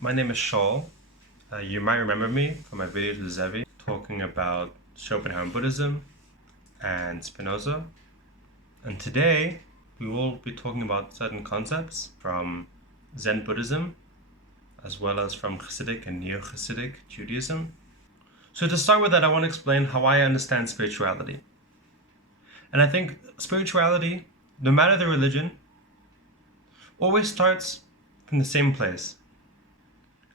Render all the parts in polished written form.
My name is Shaul. You might remember me from my videos with Zevi talking about Schopenhauer and Buddhism and Spinoza. And today we will be talking about certain concepts from Zen Buddhism as well as from Hasidic and Neo-Hasidic Judaism. So to start with that, I want to explain how I understand spirituality. And I think spirituality, no matter the religion, always starts from the same place.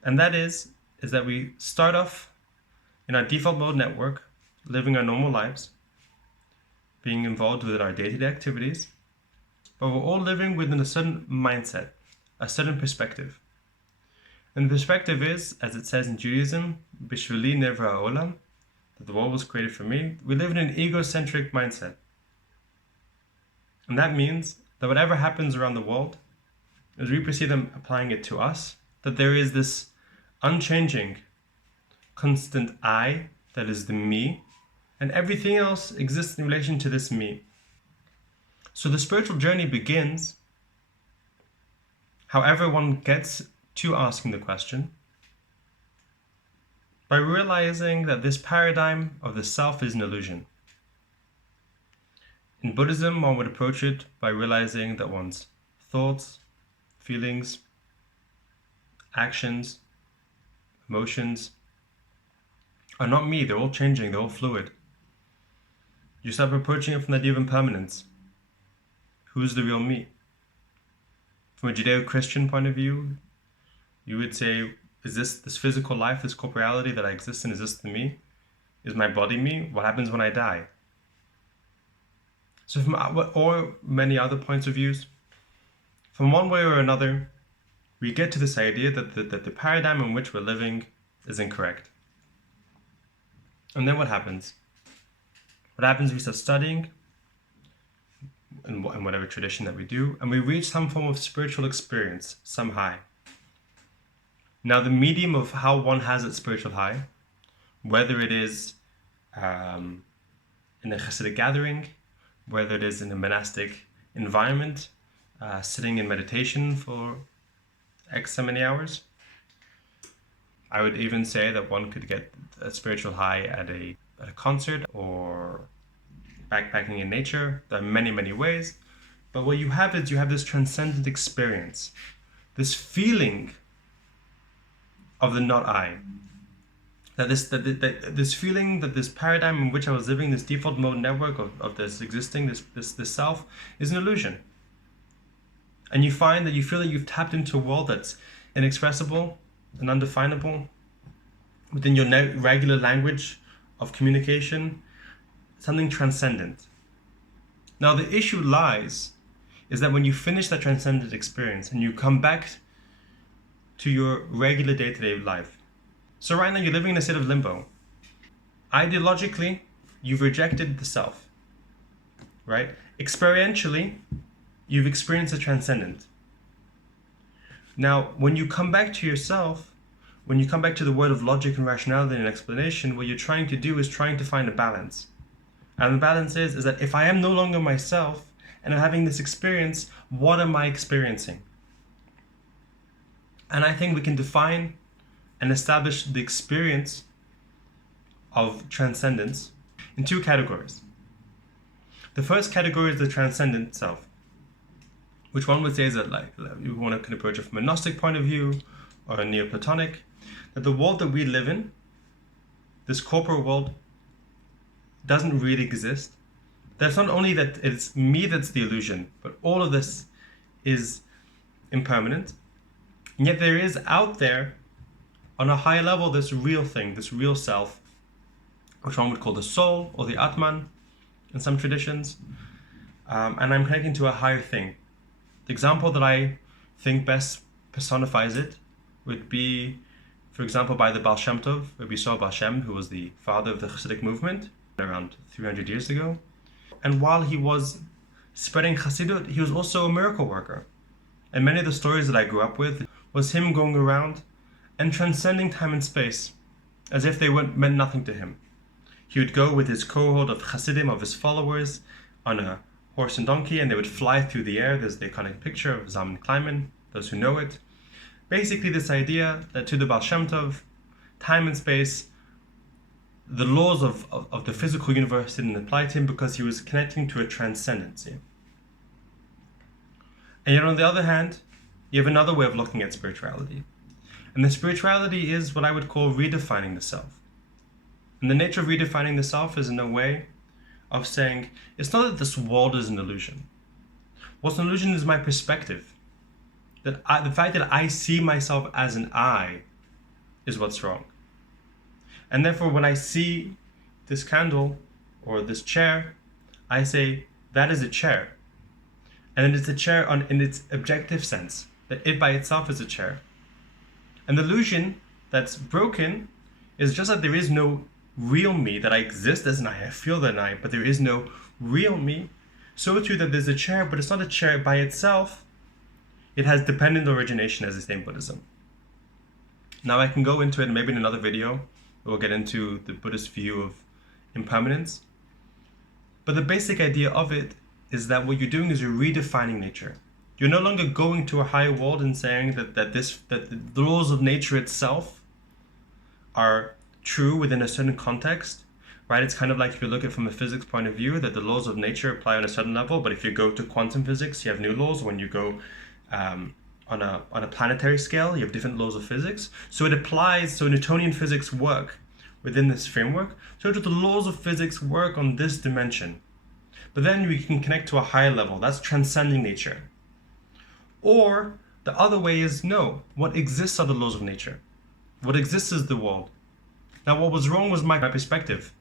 And that is that we start off in our default mode network, living our normal lives, being involved with our day-to-day activities, but we're all living within a certain mindset, a certain perspective. And the perspective is, as it says in Judaism, Bishvili Nevra Olam, that the world was created for me. We live in an egocentric mindset. And that means that whatever happens around the world, as we perceive them applying it to us, that there is this unchanging, constant I that is the me, and everything else exists in relation to this me. So the spiritual journey begins, however one gets to asking the question, by realizing that this paradigm of the self is an illusion. In Buddhism, one would approach it by realizing that one's thoughts, feelings, actions, emotions are not me. They're all changing, they're all fluid. You start approaching it from the idea of impermanence. Who's the real me? From a Judeo-Christian point of view, you would say, is this physical life, this corporeality that I exist in, is this the me? Is my body me? What happens when I die? So or many other points of views, from one way or another, we get to this idea that the paradigm in which we're living is incorrect. And then what happens? What happens is we start studying in whatever tradition that we do, and we reach some form of spiritual experience, some high. Now the medium of how one has its spiritual high, whether it is in a Hasidic gathering, whether it is in a monastic environment, sitting in meditation for X so many hours. I would even say that one could get a spiritual high at a concert or backpacking in nature. There are many, many ways. But what you have is you have this transcendent experience, this feeling of the not I. That this feeling, that this paradigm in which I was living, this default mode network of this existing, this self, is an illusion. And you find that you feel that you've tapped into a world that's inexpressible and undefinable within your regular language of communication, something transcendent. Now the issue lies is that when you finish that transcendent experience and you come back to your regular day-to-day life. So right now you're living in a state of limbo. Ideologically, you've rejected the self, right? Experientially, you've experienced the transcendent. Now, when you come back to yourself, when you come back to the world of logic and rationality and explanation, what you're trying to do is trying to find a balance. And the balance is that if I am no longer myself and I'm having this experience, what am I experiencing? And I think we can define and establish the experience of transcendence in two categories. The first category is the transcendent self, which one would say is that you want to approach it from a Gnostic point of view or a Neoplatonic, that the world that we live in, this corporal world, doesn't really exist. That's not only that it's me that's the illusion, but all of this is impermanent. And yet there is out there, on a higher level, this real thing, this real self, which one would call the soul or the Atman in some traditions. And I'm connecting to a higher thing. The example that I think best personifies it would be, for example, by the Baal Shem Tov, Rabbi Yisrael Baal Shem, who was the father of the Hasidic movement around 300 years ago. And while he was spreading Hasidut, he was also a miracle worker. And many of the stories that I grew up with was him going around and transcending time and space as if they meant nothing to him. He would go with his cohort of Hasidim, of his followers, on a horse and donkey, and they would fly through the air. There's the iconic picture of Zalman Kleiman, those who know it. Basically this idea that to the Baal Shem Tov, time and space, the laws of the physical universe didn't apply to him because he was connecting to a transcendency. And yet on the other hand, you have another way of looking at spirituality. And the spirituality is what I would call redefining the self. And the nature of redefining the self is in a way of saying, it's not that this world is an illusion. What's an illusion is my perspective. The fact that I see myself as an I is what's wrong. And therefore, when I see this candle or this chair, I say, that is a chair. And then it's a chair in its objective sense, that it by itself is a chair. And the illusion that's broken is just that there is no real me, that I exist as an I feel that an I, but there is no real me. So too that there's a chair, but it's not a chair by itself. It has dependent origination, as they say in Buddhism. Now I can go into it maybe in another video. We'll get into the Buddhist view of impermanence. But the basic idea of it is that what you're doing is you're redefining nature. You're no longer going to a higher world and saying that the laws of nature itself are true within a certain context, right? It's kind of like if you look at it from a physics point of view, that the laws of nature apply on a certain level, but if you go to quantum physics, you have new laws. When you go on a planetary scale, you have different laws of physics. So it applies, so Newtonian physics work within this framework. So the laws of physics work on this dimension. But then we can connect to a higher level. That's transcending nature. Or the other way is no, what exists are the laws of nature. What exists is the world. Now what was wrong was my perspective.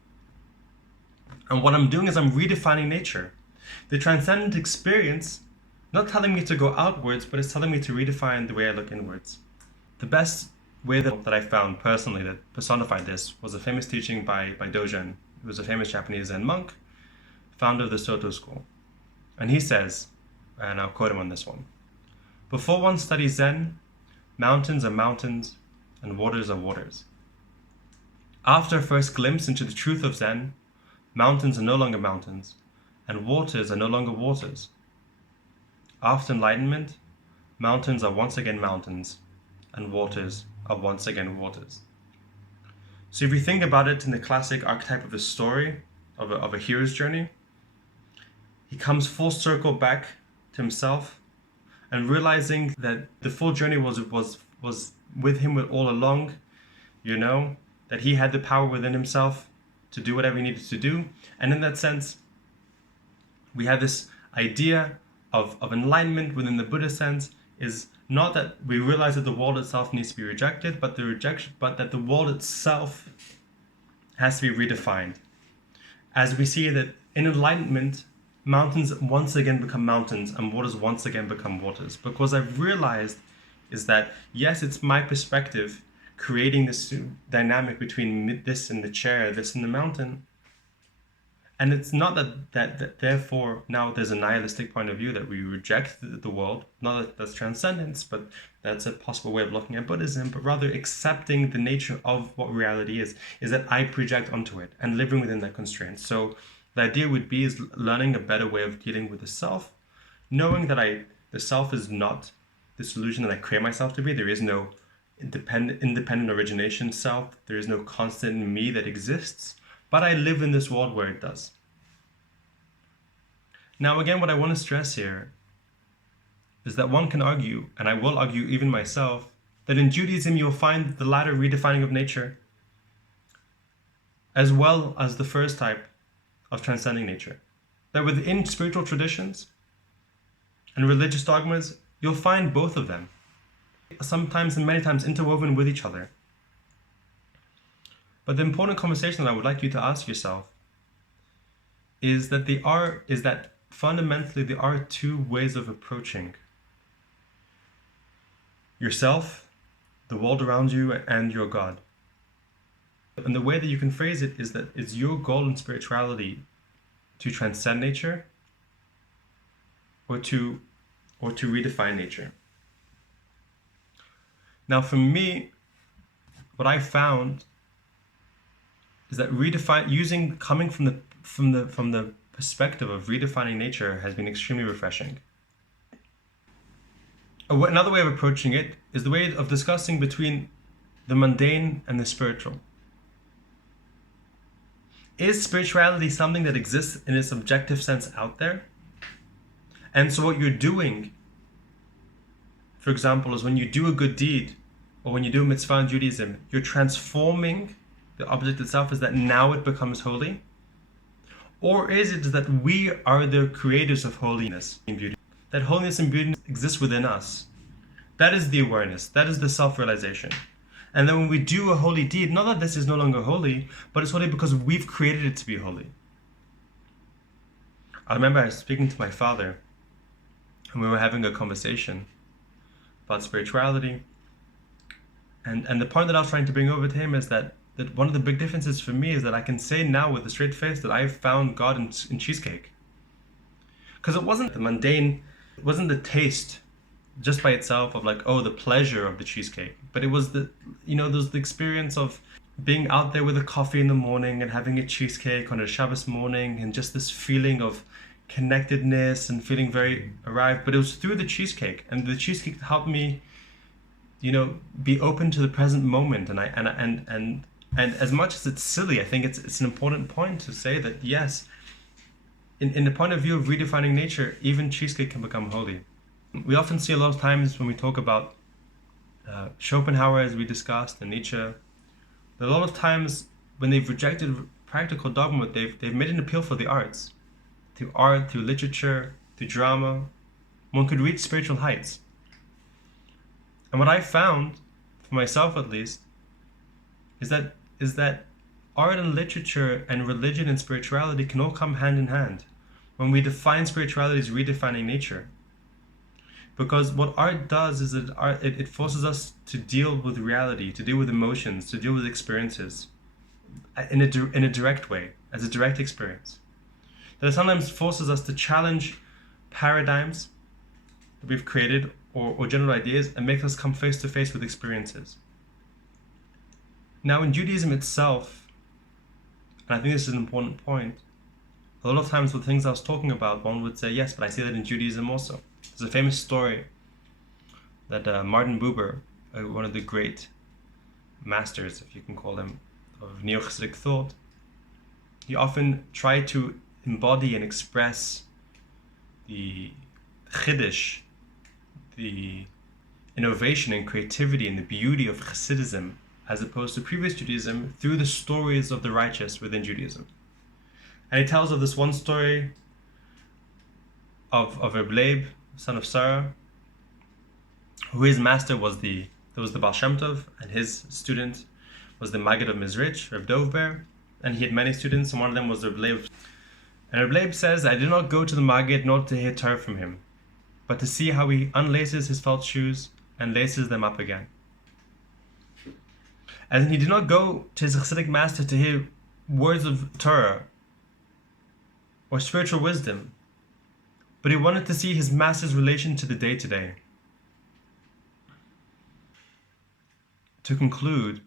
And what I'm doing is I'm redefining nature. The transcendent experience, not telling me to go outwards, but it's telling me to redefine the way I look inwards. The best way that I found personally that personified this was a famous teaching by Dogen, who was a famous Japanese Zen monk, founder of the Soto school. And he says, and I'll quote him on this one, "Before one studies Zen, mountains are mountains and waters are waters. After a first glimpse into the truth of Zen, mountains are no longer mountains and waters are no longer waters. After enlightenment, mountains are once again mountains and waters are once again waters." So if you think about it in the classic archetype of the story of a hero's journey, he comes full circle back to himself and realizing that the full journey was with him all along, that he had the power within himself to do whatever he needed to do. And in that sense, we have this idea of enlightenment within the Buddhist sense is not that we realize that the world itself needs to be rejected, but that the world itself has to be redefined. As we see that in enlightenment, mountains once again become mountains and waters once again become waters. Because I've realized is that, yes, it's my perspective creating this dynamic between this and the chair, this and the mountain. And it's not that therefore now there's a nihilistic point of view that we reject the world. Not that that's transcendence, but that's a possible way of looking at Buddhism, but rather accepting the nature of what reality is that I project onto it and living within that constraint. So the idea would be is learning a better way of dealing with the self, knowing that the self is not this illusion that I create myself to be. There is no independent origination self. There is no constant me that exists, but I live in this world where it does. Now again, what I want to stress here is that one can argue, and I will argue even myself, that in Judaism you'll find the latter redefining of nature as well as the first type of transcending nature. That within spiritual traditions and religious dogmas, you'll find both of them, sometimes and many times interwoven with each other. But the important conversation that I would like you to ask yourself is that fundamentally there are two ways of approaching yourself, the world around you, and your God. And the way that you can phrase it is that it's your goal in spirituality to transcend nature or to redefine nature. Now for me, what I found is that coming from the perspective of redefining nature has been extremely refreshing. Another way of approaching it is the way of discussing between the mundane and the spiritual. Is spirituality something that exists in its objective sense out there? And so what you're doing, for example, is when you do a good deed, or when you do a mitzvah in Judaism, you're transforming the object itself, is that now it becomes holy? Or is it that we are the creators of holiness and beauty? That holiness and beauty exists within us. That is the awareness. That is the self-realization. And then when we do a holy deed, not that this is no longer holy, but it's holy because we've created it to be holy. I remember I was speaking to my father, and we were having a conversation about spirituality. And the point that I was trying to bring over to him is that one of the big differences for me is that I can say now with a straight face that I found God in Cheesecake. Because it wasn't the mundane, it wasn't the taste just by itself of like, oh, the pleasure of the cheesecake, but it was the, there's the experience of being out there with a coffee in the morning and having a cheesecake on a Shabbos morning, and just this feeling of connectedness and feeling very arrived. But it was through the cheesecake, and the cheesecake helped me, be open to the present moment. And as much as it's silly, I think it's an important point to say that yes, in the point of view of redefining nature, even cheesecake can become holy. We often see a lot of times when we talk about Schopenhauer, as we discussed, and Nietzsche, that a lot of times when they've rejected practical dogma, they've made an appeal for the arts. Through art, through literature, through drama, one could reach spiritual heights. And what I found, for myself at least, is that art and literature and religion and spirituality can all come hand in hand. When we define spirituality as redefining nature. Because what art does is that it forces us to deal with reality, to deal with emotions, to deal with experiences in a direct way, as a direct experience. That it sometimes forces us to challenge paradigms that we've created or general ideas, and makes us come face to face with experiences. Now in Judaism itself, and I think this is an important point, a lot of times with things I was talking about, one would say, yes, but I see that in Judaism also. There's a famous story that Martin Buber, one of the great masters, if you can call them, of neo-Hasidic thought, he often tried to embody and express the chiddush, the innovation and creativity and the beauty of Hasidism, as opposed to previous Judaism, through the stories of the righteous within Judaism. And he tells of this one story of Reb Leib, son of Sarah, who his master was the Baal Shem Tov, and his student was the Maggid of Mizrich, Reb Dovber, and he had many students, and one of them was Reb Leib. And Reb Leib says, I did not go to the Maggid not to hear Torah from him, but to see how he unlaces his felt shoes and laces them up again. And he did not go to his Hasidic master to hear words of Torah or spiritual wisdom, but he wanted to see his master's relation to the day-to-day. To conclude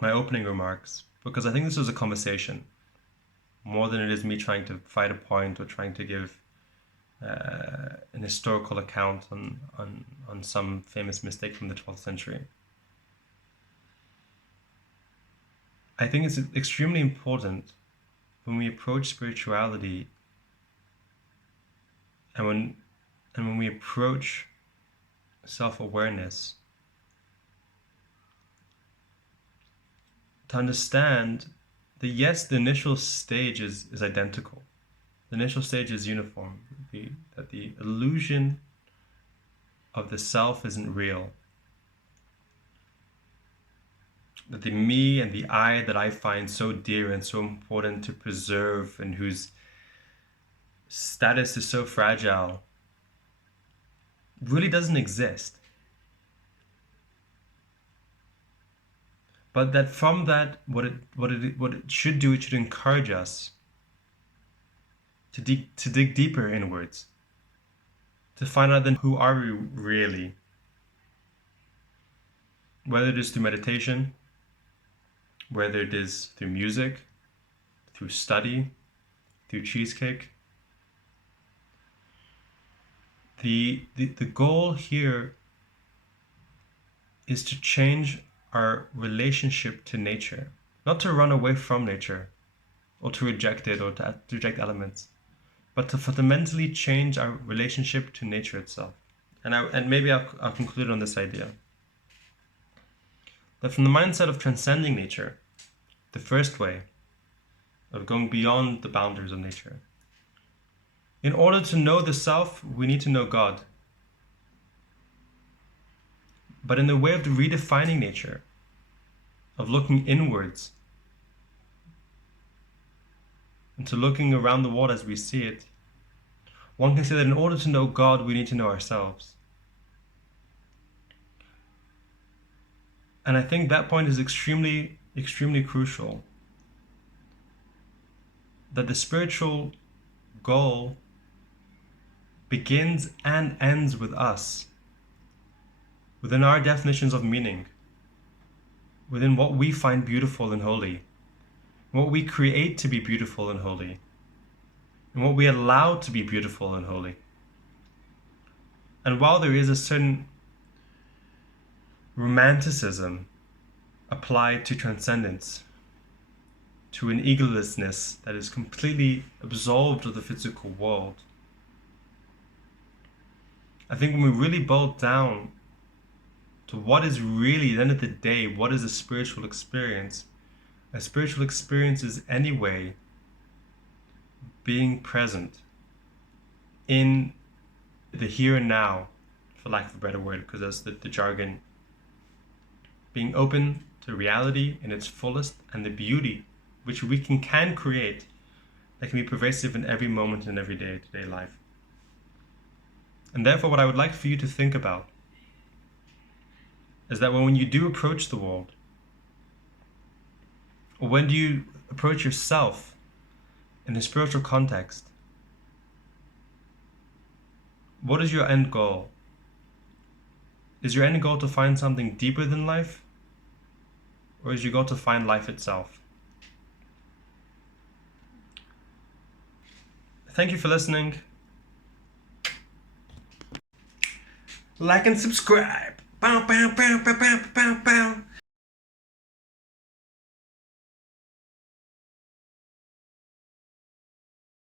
my opening remarks, because I think this was a conversation, more than it is me trying to fight a point or trying to give an historical account on some famous mistake from the 12th century. I think it's extremely important when we approach spirituality and when we approach self-awareness, to understand that yes, the initial stage is identical. The initial stage is uniform. That the illusion of the self isn't real. That the me and the I that I find so dear and so important to preserve, and whose status is so fragile, really doesn't exist. But that from that, what it should do, it should encourage us to dig deeper inwards, to find out then who are we really. Whether it is through meditation, whether it is through music, through study, through Cheesecake. The goal here is to change our relationship to nature, not to run away from nature or to reject it or to reject elements, but to fundamentally change our relationship to nature itself. And maybe I'll conclude on this idea that from the mindset of transcending nature, the first way of going beyond the boundaries of nature, in order to know the self, we need to know God. But in the way of redefining nature, of looking inwards, and to looking around the world as we see it, one can say that in order to know God, we need to know ourselves. And I think that point is extremely, extremely crucial. That the spiritual goal begins and ends with us, within our definitions of meaning, within what we find beautiful and holy, what we create to be beautiful and holy, and what we allow to be beautiful and holy. And while there is a certain romanticism applied to transcendence, to an egolessness that is completely absolved of the physical world, I think when we really boil down to what is really, at the end of the day, what is a spiritual experience? A spiritual experience is anyway being present in the here and now, for lack of a better word, because that's the jargon. Being open to reality in its fullest and the beauty which we can create that can be pervasive in every moment and every day-to-day life. And therefore, what I would like for you to think about is that when you do approach the world, or when do you approach yourself in a spiritual context, what is your end goal? Is your end goal to find something deeper than life? Or is your goal to find life itself? Thank you for listening. Like and subscribe. Bow, bow, bow, bow, bow, bow, bow.